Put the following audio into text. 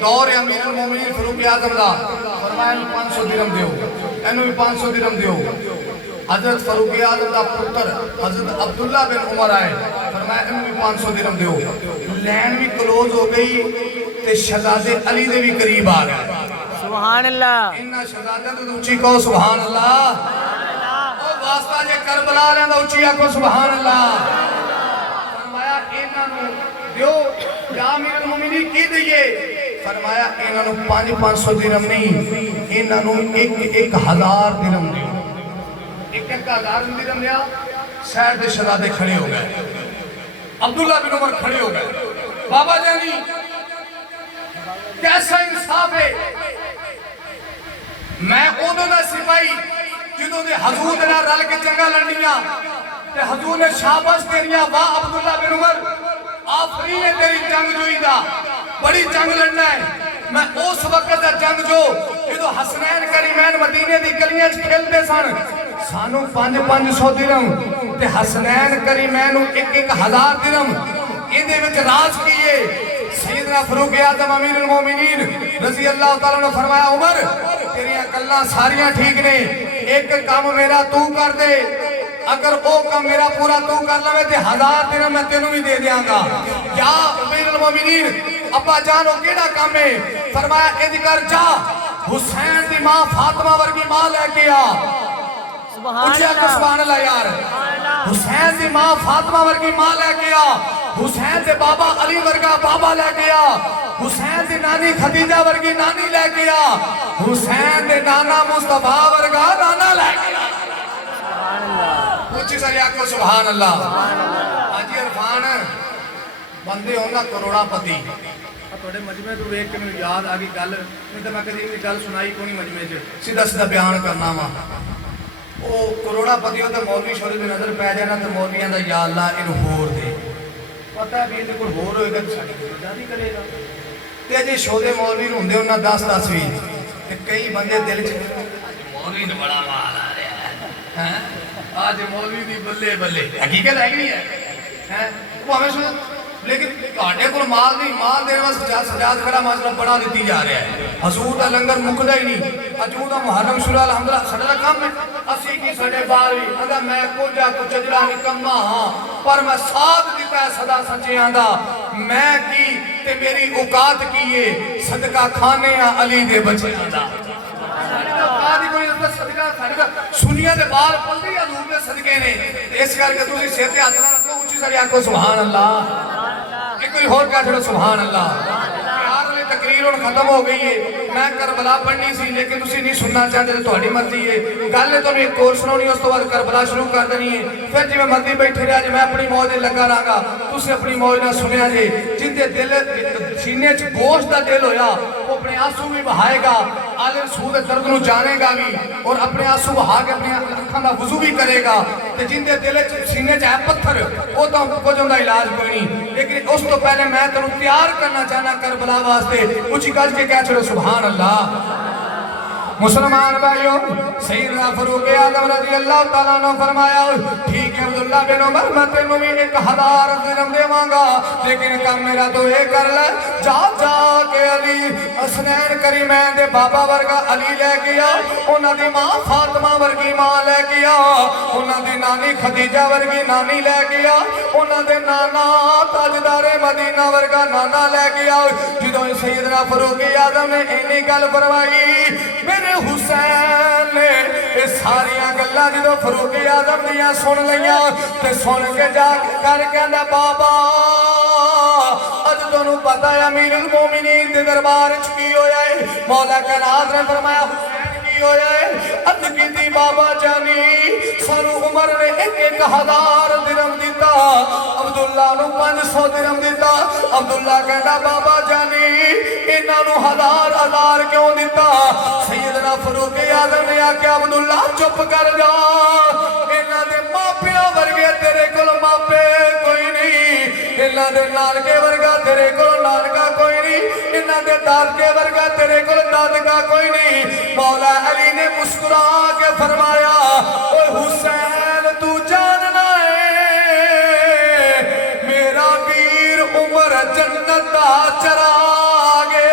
دور امیر المومنین فاروق اعظم دا فرمایا 500 درہم دیو اینو بھی 500 درہم دیو حضرت فاروق اعظم دا پتر حضرت عبداللہ بن عمر آئے فرمایا اینو بھی 500 درہم دیو لین بھی کلوز ہو گئی تے شہزادے علی دے بھی قریب آ گئے سبحان اللہ انہا شہزادہ تو اچھی کہو سبحان اللہ او واسطہ جے کربلا رہے دا اچھی آکو سبحان اللہ فرمایا انہا نو دیو یا امیر المومنین کی دیئے فرمایا انہا نو 500 درہم نہیں انہا نو 1000 درہم دیو 1000 درہم دیا سیر دے شہزادے کھڑے ہو گئے عبداللہ بن عمر کھڑے ہو گئے بابا جانی کیسا انصاف ہے میں اودوں دا سپاہی جدوں دے حضور دے رل کے جنگا لڑنیاں تے حضور نے شاباش تیریاں واہ عبداللہ بن عمر آفرین ہے تیری جنگ جوئی دا بڑی جنگ لڑنا ہے میں اس وقت دا جنگ جو جدوں حسنین کریمین مدینے دی گلیاں کھیلتے سن سانو 500 درہم تے حسنین کریمین 1000 درہم اندے وچ راز کیے سیدنا فاروق اعظم امیر المومنین رضی اللہ تعالیٰ نے فرمایا عمر تیری اکلہ ساریاں ٹھیک نے ایک کام میرا تو کر دے اگر او کام میرا پورا تو کر لے تے 1000 درہم میں تینوں بھی دے دیاں گا یا امیر المومنین ابا جانو کیڑا کام ہے فرمایا انج کر جا حسین دی ماں فاطمہ ورگی ماں لے کے آ سبحان اللہ یار حسین دی ماں فاطمہ ورگی ماں لے کے آ حسین دے بابا علی ورگا بابا لے گیا حسین دے نانی خدیجہ ورگی نانی لے گیا حسین دے نانا مصطفیٰ ورگا نانا لے گیا پوچھی ساری آکھو سبحان اللہ آجی عرفان بندے ہونا کروڑا پتی توڑے مجمع تو ایک میں یاد آگی گل نہیں تو میں کہتے ہیں گل سنائی کونی مجمع جو سیدھا سیدھا بیان کرنا ماں او کروڑا پتی ہوتا مولوی شوری دے نظر پہ جانا تو مولویاں دا یا اللہ انہوں ہور دے پتہ ہے بھی یہ کوئی ہور ہوئے گا تو ساڑھی خدا نہیں کرے گا تے جی شودے مولوی ہوں دے انہاں 10 بھی تے کئی بندے دل چھ مولوی نے بڑا مال آ رہا ہے آج مولوی بھی بلے بلے حقیقت ہے کہ نہیں ہے وہ ہمیں سن لیکن کاٹے کو مال نہیں مال دینے میں سجاد کھڑا معاشرہ بڑا دیتی جا رہا ہے حضور دا لنگر مکدہ ہی نہیں اجود دا محرم شروع الحمدللہ سڑا کام ہے اسی کی سڑے باری اگر میں کو جا کو چجرا نکمہ ہاں پر میں ساتھ دیتا ہے صدا سچے آندہ میں کی تے میری اوقات کیے صدقہ کھانے یا علی دے بچے آندہ سنیا دے بال پلدی یا دور دے صدقے نے اس کر کے دوسری سیتے آتے ہیں رکھو اچھی ساری آنکھو سبحان اللہ ایک کوئی اور کہا چھوڑا سبحان اللہ پیار میں تقریر اور ختم ہو گئی ہے میں کربلا پڑھنی سی لیکن تسی نہیں سننا چاہتے تو تھوڑی مرضی ہے گالے تو میں ایک کورس سنونی اس تو بعد کربلا شروع کر دنی ہے پھر جی میں مرضی بیٹھے رہا جی میں اپنی موجے لگا رہا گا تسی اپنی موج نہ سنیا جی جن دے دل سینے چھ گوشت دا دل ہویا وہ اپنے آنسو بھی بہائے گا عالم سود درد نو جانے گا بھی اور اپنے آنسو بہا کے اپنے اکھاں دا وضو بھی کرے گا تے جن دے دل سینے چھ ہے پتھر وہ تو کچھ ہوں دا علاج کوئی نہیں لیکن اس تو پہلے میں تنو تیار کرنا چاہنا کربلا واسطے اچھی کج کے کہہ چھوڑے سبحان اللہ مسلمان بھائیو سیدنا فاروق اعظم رضی اللہ تعالیٰ نے فرمایا ٹھیک ہے عبداللہ بن عمر میں تینوں بھی 1000 درہم دے مانگا لیکن کام میرا تو یہ کر لے جا جا کے علی حسنین کریمین دے بابا ورگا علی لے گیا انہاں دی ماں فاطمہ ورگی ماں لے گیا انہاں دی نانی خدیجہ ورگی نانی لے گیا انہاں دے نانا تاجدار مدینہ ورگا نانا لے گیا جدوں سیدنا فاروق اعظم نے انہی گل فرمائی میرے حسین نے اس ساریاں گلہ جدو فاروق اعظم دیا سن لیا تے سن کے جا کر کہندا بابا اج تانوں پتہ ہے امیر المومنین دے دربار وچ کی ہویا ہے مولا کائنات نے فرمایا حسین کی ہویا ہے اج کی دی بابا جانی سانو عمر نے 1000 درہم دیتا عبداللہ نو 500 درہم دیتا عبداللہ کہندا بابا جانی انہاں نو 1000 کیوں دیتا سیدنا فاروق اعظم نے آکھیا عبداللہ چپ کر جا انہاں دے ماپیاں ورگے تیرے کول ماپے کوئی نہیں انہاں دے نانکے ورگا تیرے کول نانکا کوئی نہیں انہاں دے دادکے ورگا تیرے کول دادکا کوئی نہیں مولا علی نے مسکرا کے فرمایا اوے حسین تو جاننا ہے میرا پیر عمر جنت دا چراغے